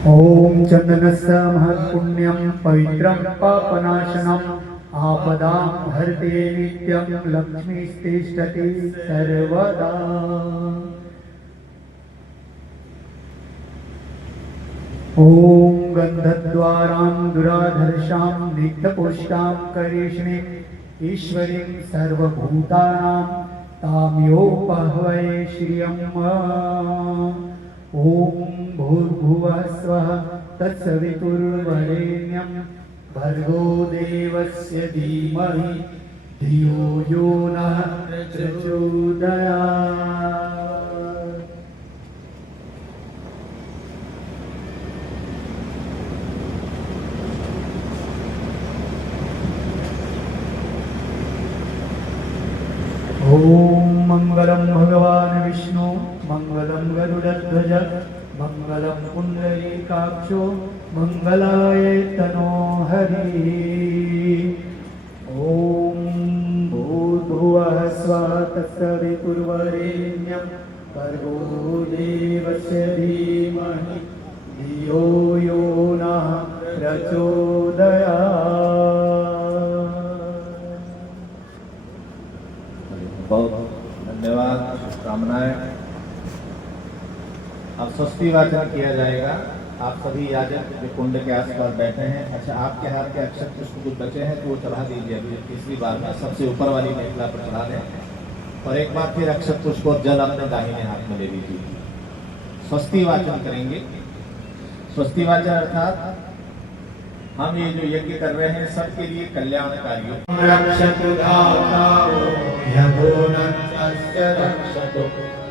ओम चंदनस्य महत्पुण्यं पवित्रं पापनाशनम् आपदां हरते नित्यं लक्ष्मीस्तिष्ठति सर्वदा। ओम गंधद्वारां दुराधर्षां नित्यपुष्टां करिष्णे ईश्वरीं सर्वभूतानां ताम्योपहवये श्रियम्। ओम भूर्भुवः स्वः तत्सवितुर्वरेण्यं भर्गो देवस्य धीमहि धियो यो नः प्रचोदयात्। ओम मंगलम भगवान विष्णु मंगलम गरुड़ध्वज मंगलम पुंडरीकाक्षो मंगलाय तनो हरि। ओम भूर्भुवः स्वः तत्सवितुर्वरेण्यं भर्गो देवस्य धीमहि धियो यो नः प्रचोदयात्। बहुत धन्यवाद, शुभकामनाएं। अब स्वस्ति वाचन किया जाएगा। आप सभी याजक जो कुंड के आसपास बैठे हैं, अच्छा आपके हाथ के अक्षत पुष्प कुछ बचे हैं तो वो चढ़ा दीजिए। अभी तीसरी बार में सबसे ऊपर वाली मेखला पर चढ़ा दें और एक बार फिर अक्षत पुष्प और जल अपने दाहिने हाथ में ले लीजिए। स्वस्ति वाचन करेंगे। स्वस्ति वाचन अर्थात हम ये जो यज्ञ कर रहे हैं सबके लिए कल्याणकारी हो। रक्षतु धाताओ यगो नस्य रक्षतु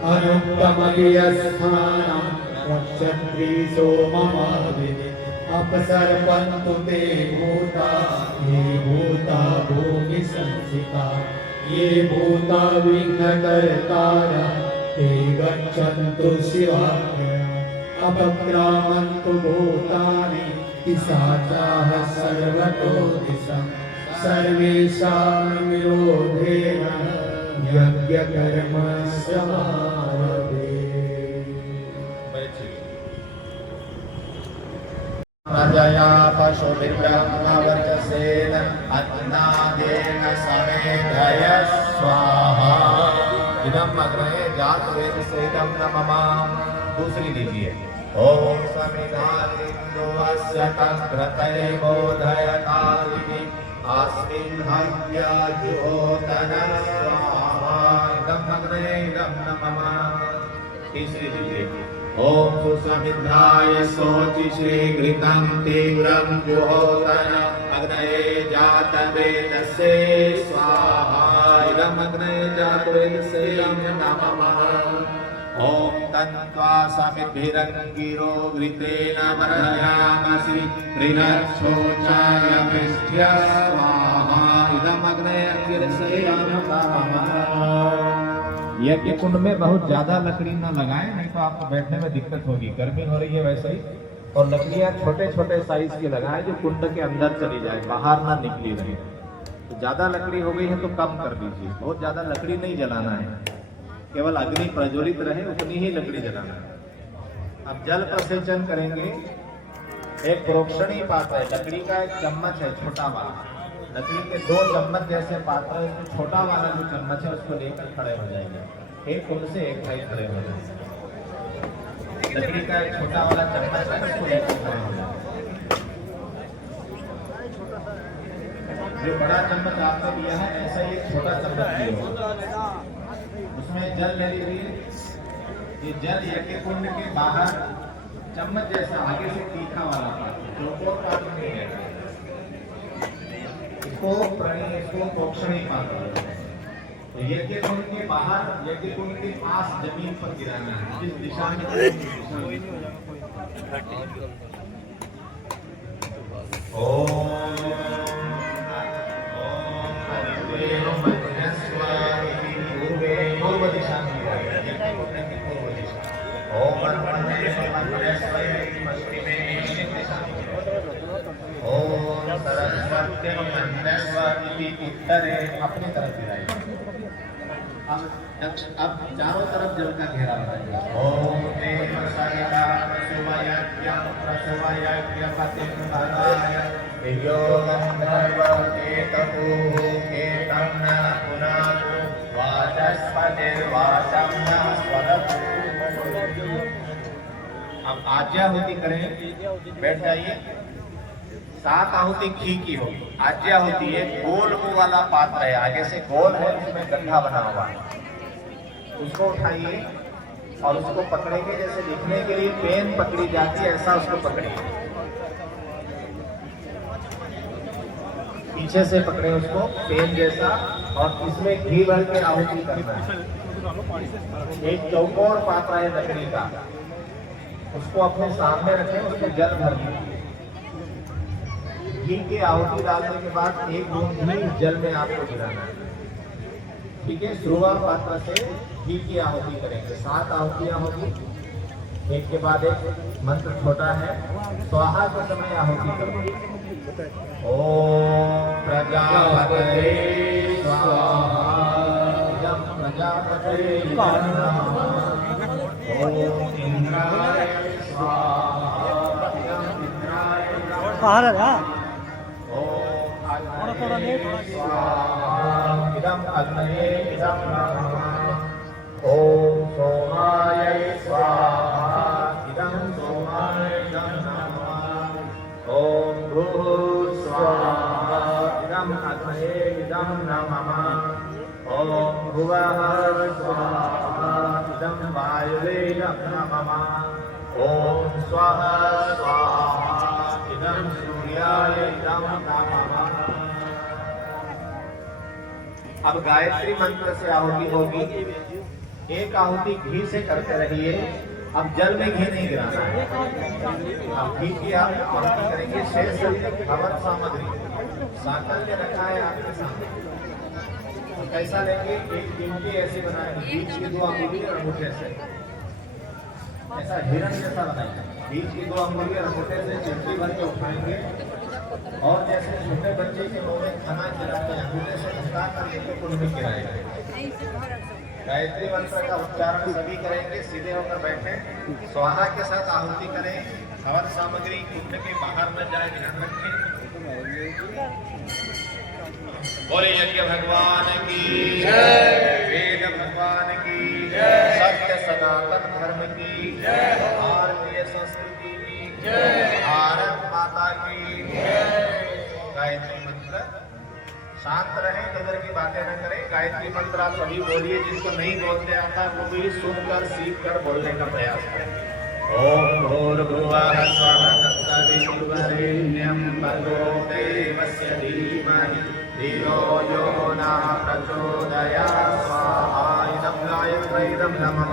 अनुपमगियस्थानं रक्षत्रीसो ममाविदि अपसर्पन्तु ते भूता ये भूता भूमि संस्थिता ये भूता विघ्नकर्तारः ते गच्छन्तु शिवाय अपक्रामन्तु भूतानि पिशाचाः सर्वतो दिशं सर्वेषां विरोधेन यज्ञकर्म समारभे। राजया पशुभिर्ब्रह्मवर्चसेन अन्नादेन समेधय स्वाहा। इदं अग्रहे जातवेदसेदं न ममां। दूसरी लीजिए। ओम समिधानिन्दो अस्य तक्रतये बोधयतादिति अस्मिन् हव्याजुहोतन स्वाहा। इदं अग्रहे इदं न ममां। तीसरी लीजिए। ओम सुसमिद्धाय शोचि श्रीघृतं तीव्रं जुहोतन अग्नये जातवेदसे स्वाहा। इदं अग्नये जातवेदसे नमः। ओम तन्त्वा समिद्भिरङ्गिरो घृतेन वर्धयामसि ऋणशोचाय पृष्ठ्य स्वाहा। इदं अग्नये अङ्गिरसे नमः। यज्ञ कुंड में बहुत ज्यादा लकड़ी न लगाएं, नहीं तो आपको बैठने में दिक्कत होगी। गर्मी हो रही है वैसे ही, और लकड़ियां छोटे छोटे साइज की लगाएं जो कुंड के अंदर चली जाए, बाहर ना निकली रहे। तो ज्यादा लकड़ी हो गई है तो कम कर दीजिए। बहुत ज्यादा लकड़ी नहीं जलाना है, केवल अग्नि प्रज्वलित रहे उतनी ही लकड़ी जलाना है। अब जल प्रसेचन करेंगे। एक प्रोक्षणी पात्र है, लकड़ी का एक चम्मच है छोटा वाला, लकड़ी के 2 चम्मच जैसे पात्र है, उसमें छोटा वाला जो चम्मच है उसको लेकर खड़े हो जाएंगे। एक कुंड से एक साइड खड़े हो जाएंगे। लकड़ी का एक छोटा वाला चम्मच है, उसको लेकर खड़े हो जाएंगे। जो बड़ा चम्मच आपने लिया है ऐसा ही एक छोटा चम्मच लिया, उसमें जल ले लीजिए। ये जल यज्ञ कुंड के बाहर चम्मच जैसा आगे से तीखा वाला पात्र, चौकोर पात्र नहीं है, इसको प्रोक्षणी पात्र। तो यज्ञ कुंड के बाहर, यज्ञ कुंड के पास जमीन पर गिराना है। जिस दिशा में पूर्व दिशा में पूर्व दिशा। ओम ओम सरस्वती उत्तरे अपनी तरफ गिराइए। अब चारों तरफ जल का घेरा बनाइए। ओम देव सदा सुमय यज्ञं प्रसवयज्ञपतिं भगाय दिव्यो गन्धर्वकेतपुः केतं न पुनातु वाचस्पतिर्वाचं न स्वदतु। अब आज्ञाहुति करें, बैठ जाइए। 7 आहुति घी की होगी। आज्ञाहुति है गोल मुंह वाला पात्र है, आगे से गोल है, उसमें गड्ढा बना हुआ है, उसको उठाइए और उसको पकड़ेंगे जैसे लिखने के लिए पेन पकड़ी जाती है, ऐसा उसको पकड़िए। पीछे से पकड़े उसको पेन जैसा, और इसमें घी भर के आहुति करना है। एक चौकोर पात्र है लकड़ी का, उसको अपने सामने रखें, उसमें जल भर दीजिए। घी की आहुति डालने के बाद एक बूंद घी जल में आपको गिराना है। ठीक है, ध्रुवा पात्र से घी की आहुति करेंगे। 7 आहुतियां होगी, एक के बाद एक। मंत्र छोटा है। स्वाहा के समय आहुति करेंगे। ओम प्रजापते स्वाहा, इदं प्रजापते नमः। ओम इंद्राय स्वाहा, इदं इंद्राय नमः। इदं अग्नये इदं नमः। ओम सोमाय स्वाहा, इदं सोमाय इदं नमः। ओम भूः स्वाहा, इदं अग्नये इदं नमः। ओम भुवः स्वाहा, इदं वायवे इदं नमः। ओम स्वः स्वाहा, इदं सूर्याय इदं नमः। अब गायत्री मंत्र से आहुति होगी। एक आहुति घी से करते रहिए। अब जल में घी नहीं गिराना है। अब घी की आप आहुति करेंगे। शेष हवन सामग्री साकल्य रखा है आपके सामने। तो कैसा लेंगे? एक गिनती ऐसी बनाएंगे, बीच की 2 अंगुली और अंगूठे से ऐसा हिरण जैसा बनाएंगे। बीच की 2 अंगुली और अंगूठे से चिमटी भर के उठाएंगे, और जैसे छोटे बच्चे के मुंह में खाना खिलाते हैं, अंगूठे से ढका कर लेके कुल में गिराएंगे। गायत्री मंत्र का उच्चारण सभी करेंगे। सीधे होकर बैठे, स्वाहा के साथ आहुति करें। हवन सामग्री कुंड के बाहर न जाए, ध्यान रखें। बोले यज्ञ भगवान की जय, वेद भगवान की जय, सत्य सनातन धर्म की जय, भारतीय संस्कृति की जय, भारत माता की जय। गायत्री मंत्र शांत रहें, कदर की बातें न करें। गायत्री मंत्र आप सभी बोलिए। जिनको नहीं बोलते आता वो भी सुनकर सीख कर बोलने का प्रयास करें। ओम भूर्भुवः स्वः तत्सवितुर्वरेण्यं भर्गो देवस्य धीमहि धियो यो नः प्रचोदयात्। स्वाहा इदं गायत्री इदं नमः।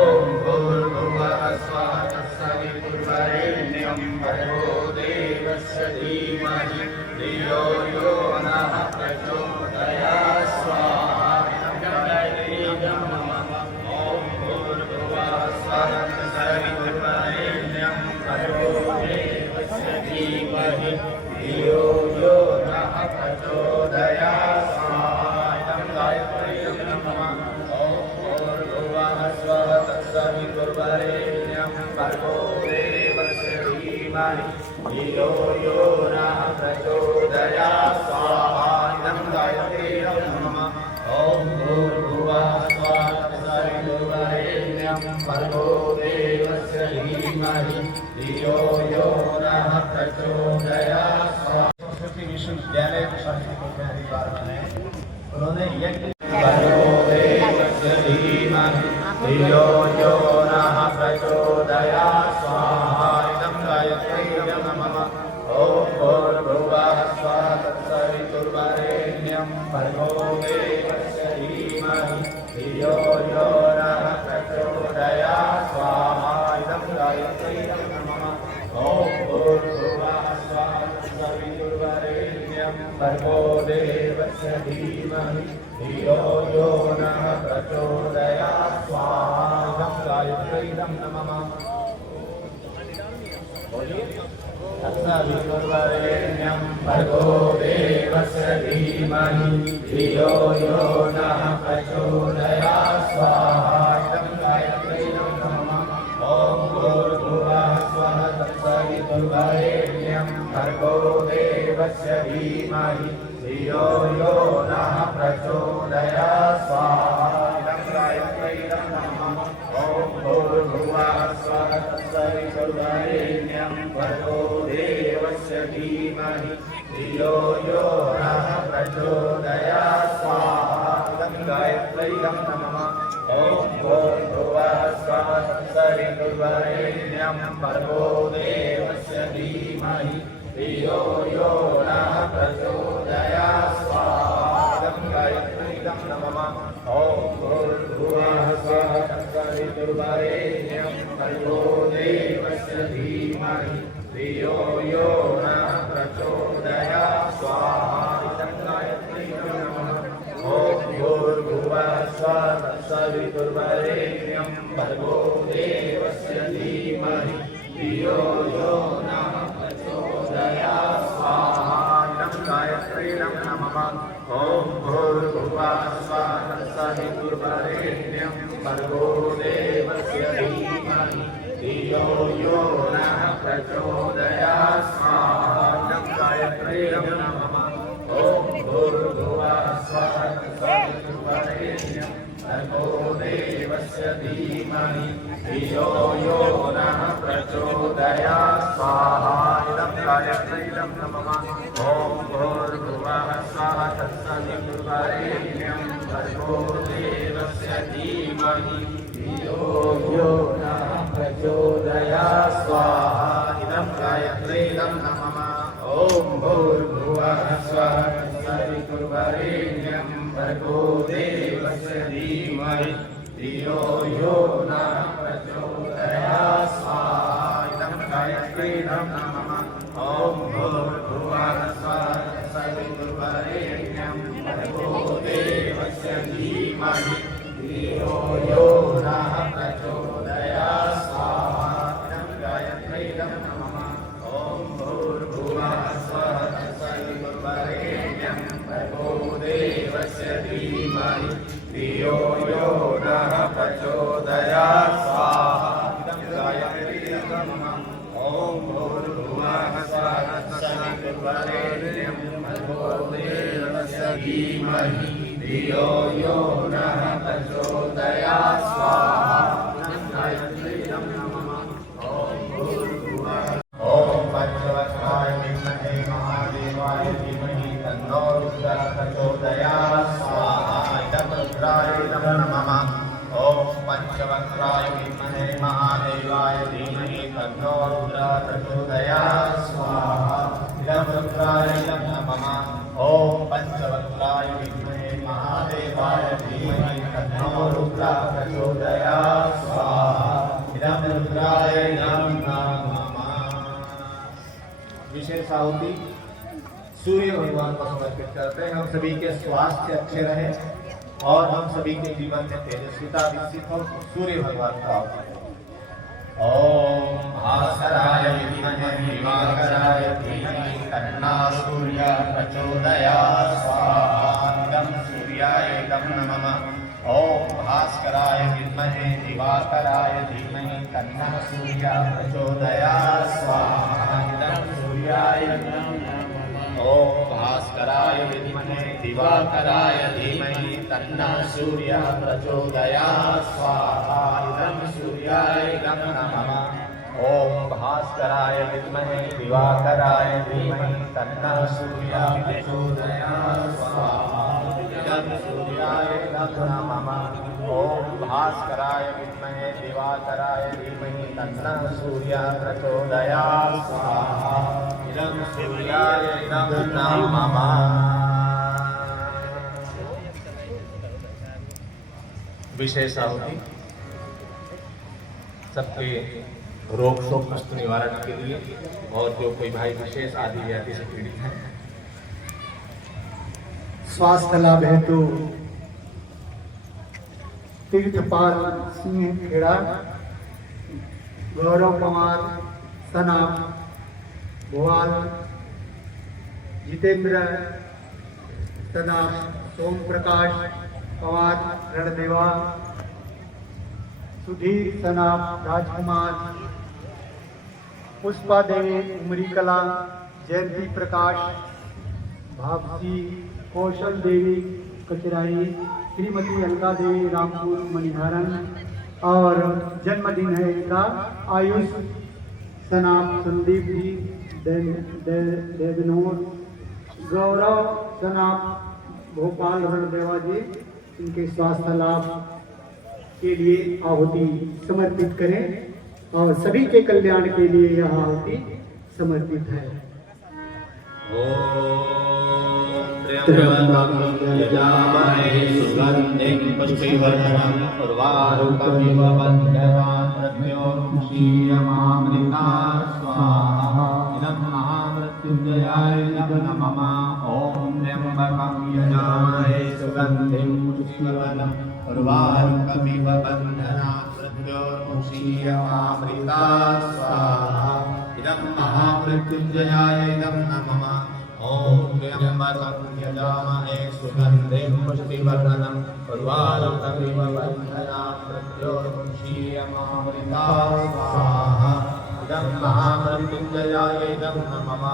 ओम भूर्भुवः स्वः तत्सवितुर्वरेण्यं भर्गो देवस्य धीमहि धियो यो नः प्रचोदयात्। स्वाहा इदं गायत्री इदं नमः। ओम भूर्भुवः स्वः तत्सवितुर्वरेण्यं भर्गो देवस्य धीमहि धियो यो नः प्रचोदयात्। स्वाहा इदं गायत्री इदं नमः। ओम भूर्भुवः स्वः तत्सवितुर्वरेण्यं भर्गो देवस्य धीमहि धियो यो नः प्रचोदयात्। स्वाहा इदं गायत्री इदं नमः। ओम भूर्भुवः स्वः तत्सवितुर्वरेण्यं भर्गो देवस्य धीमहि धियो यो नः प्रचोदयात्। सरस्वती विश्वविद्यालय के शास्त्री को पहली बार बनाए, उन्होंने यज्ञ भर्गो देवस्य धीमहि धियो यो नः प्रचोदयात्। स्वाहा इदं गायत्री इदं नमः। ओम भूर्भुवः स्वः तत्सवितुर्वरेण्यं भर्गो देवस्य धीमहि धियो यो नः प्रचोदयात्। स्वाहा इदं गायत्री इदं नमः। ओम भूर्भुवः स्वः तत्सवितुर्वरेण्यं भर्गो देवस्य धीमहि धियो यो नः प्रचोदयात्। स्वाहा इदं गायत्री इदं नमः। तत्सवितुर्वरेण्यं भर्गो देवस्य धीमहि धियो यो नः प्रचोदयात्। स्वाहा इदं गायत्री इदं नमः। ओम भूर्भुवः स्वः देवस्य धीमहि धियो यो नः प्रचोदयात् स्वाहा इदं गायत्र्यै नमः ॐ भूर्भुवः स्वः तत्सवितुर्वरेण्यं भर्गो देवस्य धीमहि धियो यो नः प्रचोदयात् स्वाहा इदं गायत्र्यै नमः ॐ भूर्भुवः स्वः तत्सवितुर्वरेण्यं भर्गो देवस्य धीमहि धियो यो नः प्रचोदयात् स्वाहा इदं गायत्र्यै नमः ॐ भूर्भुवः स्वः तत्सवितुर्वरेण्यं भर्गो देवस्य धीमहि धियो यो नः प्रचोदयात् स्वाहा इदं गायत्र्यै नमः ॐ भूर्भुवः स्वः तत्सवितुर्वरेण्यं भर्गो देवस्य धीमहि धियो यो नः प्रचोदयात् स्वाहा इदं गायत्र्यै नमः ॐ भूर्भुवः स्वः तत्सवितुर्वरेण्यं भर्गो देवस्य धीमहि धियो यो नः प्रचोदयात् स्वाहा इदं गायत्र्यै नमः ॐ भूर्भुवः स्वः तत्सवितुर्वरेण्यं भर्गो देवस्य धीमहि धियो यो नः प्रचोदयात् स्वाहा इदं गायत्र्यै नमः ॐ भूर्भुवः स्वः तत्सवितुर्वरेण्यं भर्गो देवस्य धीमहि धियो यो नः प्रचोदयात् स्वाहा इदं गायत्र्यै नमः ॐ भूर्भुवः स्वः तत्सवितुर्वरेण्यं भर्गो देवस्य धीमहि धियो यो नः प्रचोदयात् स्वाहा इदं गायत्र्यै नमः ॐ भूर्भुवः स्वः तत्सवितुर्वरेण्यं भर्गो देवस्य धीमहि धियो यो नः प्रचोदयात् स्वाहा इदं गायत्र्यै नमः ॐ भूर्भुवः स्वः तत्सवितुर्वरेण्यं भर्गो देवस्य धीमहि धियो यो नः प्रचोदयात् स्वाहा इदं गायत्र्यै नमः ॐ भूर्भुवः स्वः तत्सवितुर्वरेण्यं भर्गो देवस्य धीमहि धियो यो नः प्रचोदयात् स्वाहा इदं गायत्र्यै नमः ॐ भूर्भुवः ॐ पंचवक्त्राय विद्महे महादेवाय धीमहि तन्नो रुद्रः प्रचोदयात् स्वाहा इदं रुद्राय नमः ॐ पंचवक्त्राय विद्महे महादेवाय धीमहि तन्नो रुद्रः प्रचोदयात् स्वाहा इदं रुद्राय नमः ॐ पंचवक्त्राय विद्महे महादेवाय धीमहि तन्नो रुद्रः प्रचोदयात् स्वाहा इदं रुद्राय नमः। विशेष आहुति सूर्य भगवान को समर्पित करते हैं। हम सभी के स्वास्थ्य अच्छे रहे और हम सभी के जीवन में तेजस्विता विकसित हो, सूर्य भगवान का ओम भास्कराय विद्महे दिवाकराय धीमहि तन्नः सूर्यः प्रचोदयात् स्वाहा इदं सूर्याय नमः। ओम भास्कराय विद्महे दिवाकराय धीमहि तन्नः सूर्यः प्रचोदयात् स्वाहा इदं सूर्याय नमः। ओम भास्कराय विद्महे दिवाकराय धीमहि तन्नः सूर्यः प्रचोदयात् स्वाहा इदं सूर्याय नमः। ओम भास्कराय विद्महे दिवाकराय धीमहि तन्नः सूर्यः प्रचोदयात् स्वाहा इदं सूर्याय नमः। ओम भास्कराय विद्महे दिवाकराय धीमहि तन्नः सूर्यः प्रचोदयात् स्वाहा इदं सूर्याय नमः। विशेष आहुति सबके रोग शोक कष्ट निवारण के लिए और जो कोई भाई विशेष आदि व्याधि से पीड़ित हैं स्वास्थ्य लाभ हेतु तीर्थपाल सिंह खेड़ा, गौरव पवार सना, भोवाल जितेंद्र सना, सोम प्रकाश पवार रणदेवा, सुधीर सना राजकुमार, पुष्पा देवी उमरी कला, जयंती प्रकाश, भावसी, कौशल देवी कचराई, श्रीमती अलका देवी रामपुर मणिहारन और जन्मदिन है इनका आयुष सनाप संदीप जी देवनूर, गौरव सनाप भोपाल रणदेवा जी, इनके स्वास्थ्य लाभ के लिए आहुति समर्पित करें और सभी के कल्याण के लिए यह आहुति समर्पित है। त्र्यंबकं यजामहे सुगन्धिं पुष्टिवर्धनम् उर्वारुकमिव बन्धनान् मृत्योर्मुक्षीयमामृता स्वाहा। इदं महामृत्युञ्जयाय नमः। ॐ त्र्यंबकं यजामहे सुगन्धिं पुष्टिवर्धनम् उर्वारुकमिव बन्धनान् मृत्योर्मुक्षीयमामृता स्वाहा। इदं महामृत्युञ्जयाय नमः। ॐ त्र्यंबकं यजामहे सुगन्धिं पुष्टिवर्धनम् उर्वारुकमिव बन्धनान् मृत्योर्मुक्षीयमामृता स्वाहा। इदं महामृत्युञ्जयाय नमः।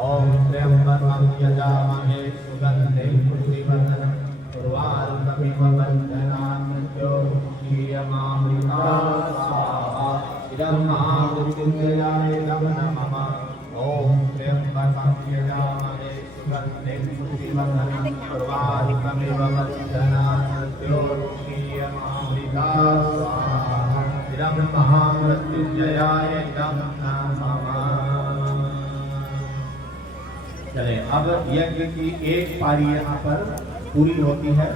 ॐ त्र्यंबकं यजामहे सुगन्धिं पुष्टिवर्धनम् उर्वारुकमिव बन्धनान् मृत्योर्मुक्षीयमामृता स्वाहा। इदं महामृत्युञ्जयाय नमः। ॐ त्र्यंबकं यजामहे सुगन्धिं पुष्टिवर्धनम् उर्वारुकमिव बन्धनान् मृत्योर्मुक्षीयमामृता स्वाहा। इदं महामृत्युञ्जयाय नमः। चले, अब यज्ञ की एक पारी यहाँ पर पूरी होती है।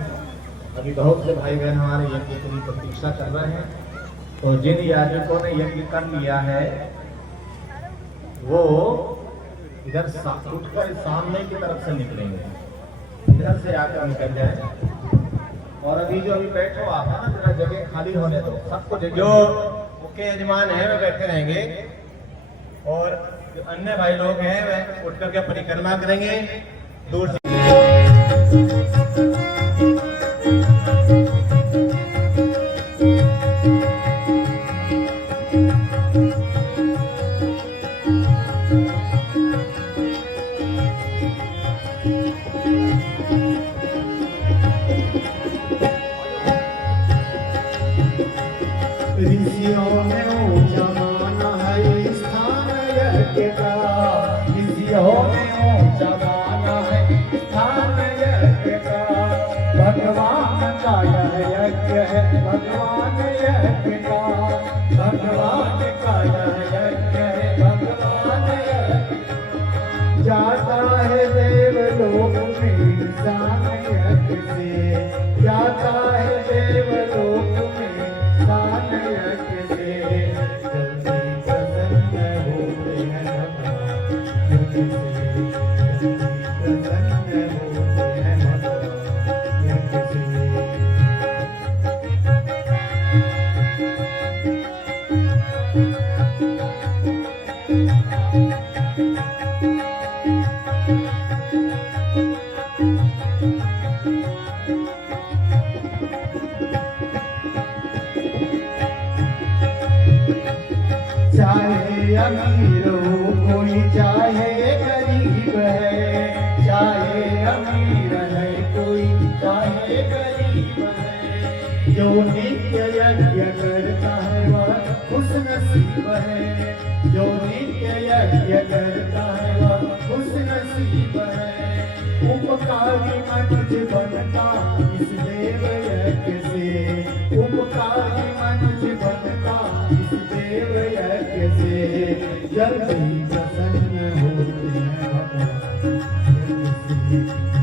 अभी बहुत से भाई बहन हमारे यज्ञ की प्रतीक्षा कर रहे हैं। तो जिन याजकों ने यज्ञ कर लिया है वो इधर उठकर सामने की तरफ से निकलेंगे, इधर से आकर निकल जाए। और अभी जो अभी बैठो आप है ना, जरा जगह खाली होने दो, सबको जो मुख्य यजमान है वे बैठे रहेंगे और जो अन्य भाई लोग हैं वे उठ करके परिक्रमा करेंगे दूर से। ऋषियों ने ऊंचा माना है स्थान यज्ञ का, ऋषियों ने ऊंचा माना है स्थान यज्ञ का। भगवान का यह यज्ञ है, भगवान यज्ञ का, भगवान का यह यज्ञ है, भगवान यज्ञ। जाता है देवलोक में इंसान यज्ञ से, जाता है देवलोक में इंसान यज्ञ से। जल्दी प्रसन्न होते हैं भगवान यज्ञ से, जल्दी प्रसन्न होते हैं भगवान यज्ञ से। चाहे अमीर हो कोई, चाहे गरीब है, चाहे अमीर है कोई, चाहे गरीब है। जो नित्य यज्ञ करता है वह खुशनसीब है, जो नित्य यज्ञ करता है वह खुशनसीब है। उपकारी मनुष्य बनता इस देव यज्ञ से, उपकारी मनुष्य बनता इस देव यज्ञ से। जल्दी प्रसन्न होते हैं भगवान यज्ञ से,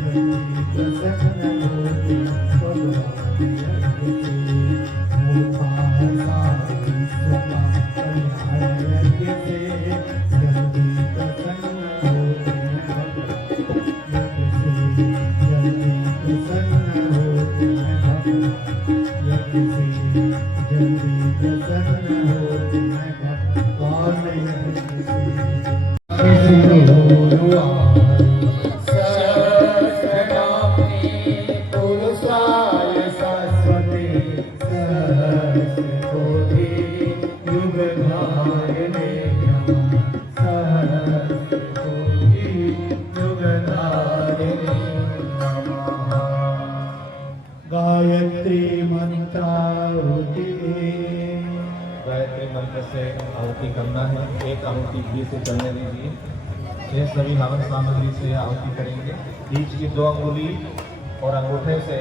जल्दी प्रसन्न होते हैं भगवान यज्ञ से। होता है सारा विश्व का कल्याण यज्ञ से, जल्दी प्रसन्न होते हैं भगवान यज्ञ से, जल्दी प्रसन्न होते हैं भगवान यज्ञ से, जल्दी प्रसन्न होते हैं भगवान यज्ञ से। पुरुषाय सरस्वती सहस्रकोटि युगधारिणे नमः। सहस्रकोटि चलना है, एक आहुति घी से चलने दीजिए। ये सभी हवन सामग्री से आहुति करेंगे। बीच की 2 अंगुली और अंगूठे से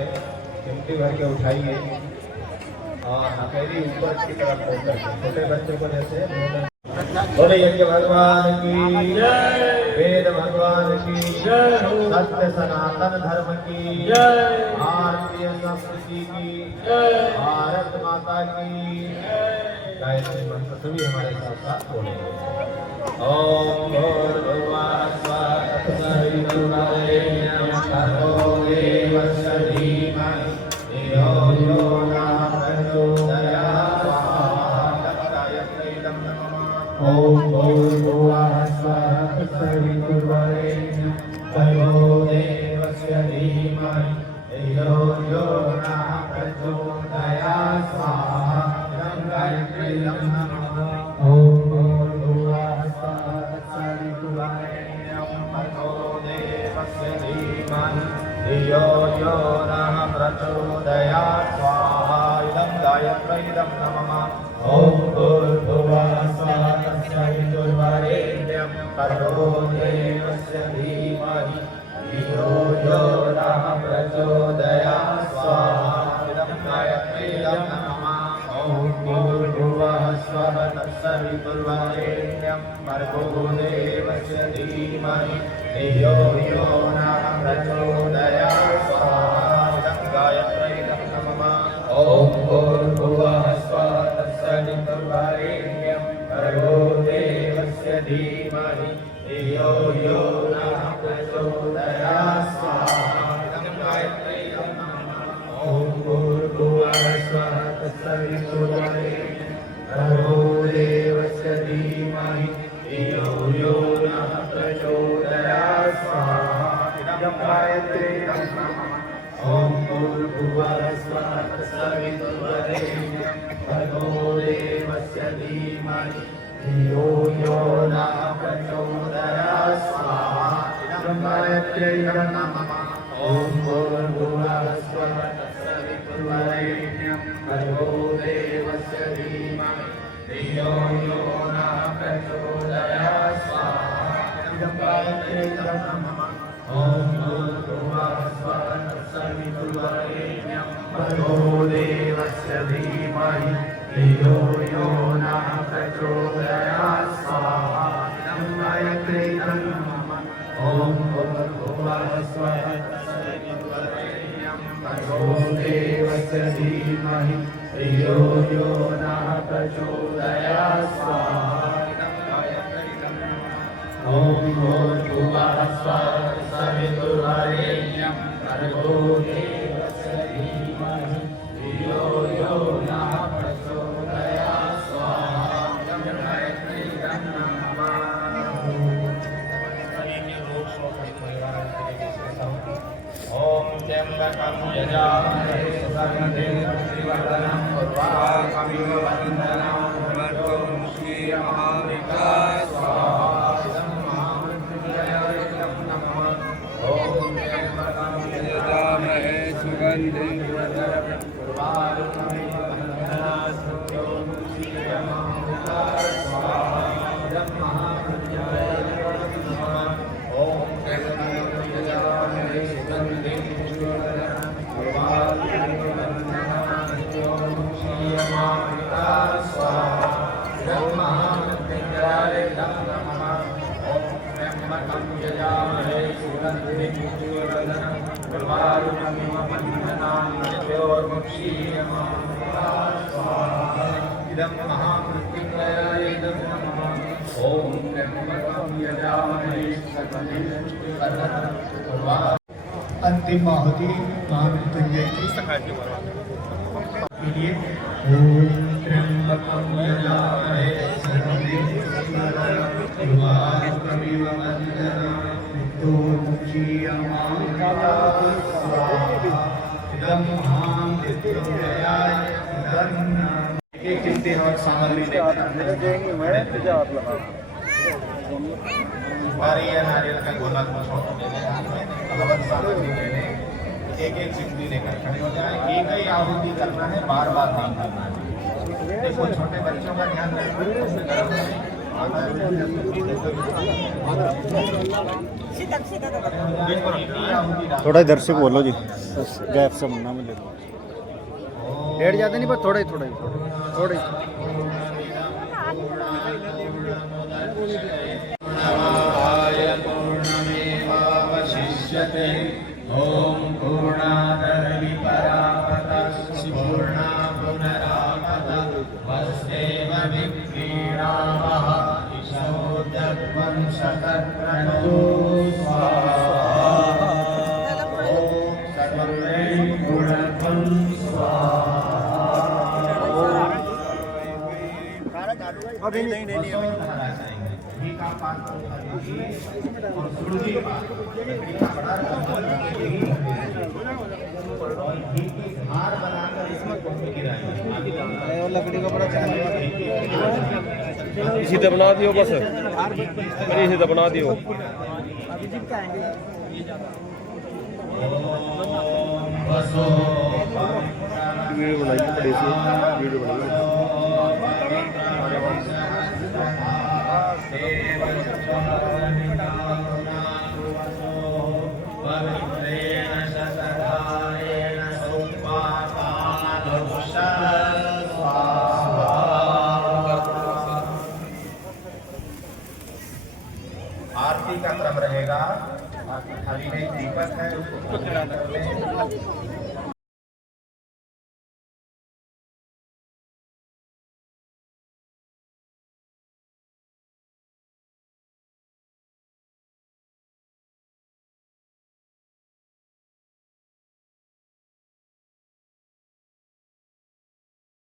चिमटी भर के उठाइए और हथेली ऊपर की तरफ होकर छोटे बच्चों को जैसे बोले यज्ञ भगवान की जय, वेद भगवान की जय, सत्य सनातन धर्म की जय, भारतीय संस्कृति की जय, भारत माता की गायत्री मंत्र सभी हमारे साथ साथ बोलेंगे। ओम भूर्भुवः स्वः तत्सवितुर्वरेण्यं भर्गो देवस्य धीमहि धियो यो नः प्रचोदयात्। ओम भूर्भुवः स्वः तत्सवितुर्वरेण्यं भर्गो देवस्य धीमहि धियो यो नः प्रचोदयात्। स्वाहा। गायत्री नमः। ओम भूर्भुवः स्वः तत्सवितुर्वरेण्यं भर्गो देवस्य धीमहि धियो यो नः प्रचोदयात्। स्वाहा। इदं गायत्रीदं नमः। ओम भूर्भुवः स्वः तत्सवितुर्वरेण्यं भर्गो देवस्य धीमहि धियो यो नः प्रचोदयात्। स्वाहा। इदं गायत्रीदं नमः। ओम भूर्भुवः स्वः तत्सवितुर्वरेण्यं भर्गो देवस्य धीमहि धियो यो नः प्रचोदयात्। स्वाहा। इदं गायत्रीदं नमः। ओम भूर्भुवः स्वः तत्सवितुर्वरेण्यं भर्गो देवस्य धीमहि धियो यो नः प्रचोदयात्। स्वाहा। इदं गायत्रीदं नमः। ओम भूर्भुवः स्वः तत्सवितुर्वरेण्यं भर्गो देवस्य धीमहि धियो यो नः प्रचोदयात्। स्वाहा। इदं गायत्रीदं नमः। ओम भूर्भुवः स्वः तत्सवितुर्वरेण्यं भर्गो देवस्य धीमहि धियो यो नः प्रचोदयात्। स्वाहा। इदं गायत्रीदं नमः। ओम भूर्भुवः स्वः तत्सवितुर्वरेण्यं भर्गो देवस्य धीमहि धियो यो नः प्रचोदयात्। स्वाहा। इदं गायत्रीदं नमः। ओम भूर्भुवः स्वः तत्सवितुर्वरेण्यं भर्गो देवस्य धीमहि धियो यो नः प्रचोदयात्। स्वाहा। इदं गायत्रीदं नमः। ओम भूर्भुवः स्वः तत्सवितुर्वरेण्यं भर्गो देवस्य धीमहि धियो यो नः प्रचोदयात्। स्वाहा। इदं गायत्रीदं नमः। ओम भूर्भुवः स्वः तत्सवितुर्वरेण्यं भर्गो देवस्य धीमहि धियो यो नः प्रचोदयात्। स्वाहा। इदं गायत्रीदं नमः। ओम त्र्यंबकं यजामहे सुगन्धिं पुष्टिवर्धनं उर्वारुकमिव बन्धनं मृत्युर्मुक्षीयमामृतात्। स्वाहा। इदं महामृत्युञ्जयं नमः। ओम त्र्यंबकं यजामहे सुगन्धिं पुष्टिवर्धनं उर्वारुकमिव बन्धनं मृत्युर्मुक्षीयमामृतात्। स्वाहा। इदं महामृत्युञ्जयं नमः। ओम त्र्यंबकं यजामहे सुगन्धिं पुष्टिवर्धनं उर्वारुकमिव बन्धनं मृत्युर्मुक्षीयमामृतात्। स्वाहा। इदं महामृत्युञ्जयं नमः। ओम त्र्यंबकं यजामहे सुगन्धिं पुष्टिवर्धनं उर्वारुकमिव बन्धनं मृत्युर्मुक्षीयमामृतात्। स्वाहा। इदं महामृत्युञ्जयाय नमः। ओम त्र्यंबकं यजामहे सुगन्धिं पुष्टिवर्धनं उर्वारुकमिव अंतिम आहुति महामृत्युंजय की लिए। ओम त्र्यंबकं यजामहे सुगन्धिं पुष्टिवर्धनं उर्वारुकमिव बन्धनं मृत्युर्मुक्षीयमामृतात्। स्वाहा। इदं महामृत्युंजयाय नमः। एक चिमटी और सामग्री नारियल का गोला कुछ हवन सामग्री लेने एक चिमटी लेकर खड़े हो जाए। एक ही आहुति करना है, बार बार नहीं करना है। देखो छोटे बच्चों का ध्यान रखना। थोड़ा इधर से बोलो जी, गैप से मुन्ना मिले लेट जाते नहीं, पर थोड़ा ही थोड़ा ही पूर्णमेवावशिष्यते। ओम पूर्णादि परापतः पूर्णा पुनरापतः वस्तेव विक्रीडावः ईशोद्यत्वं शतक्रतो स्वाहा। ओम सर्वै गुणत्वं स्वाहा। अभी नहीं घी का पात्र और सुरभि का लकड़ी का बड़ा और घी की धार बनाकर इसमें कुंभ गिराएंगे। और लकड़ी का बड़ा इसी तो बना दियो बस, अरे इसी तो बना दियो। वीडियो बनाइए, बड़ी सी वीडियो बनाइए। आरती का क्रम रहेगा। थाली में दीपक है, उसको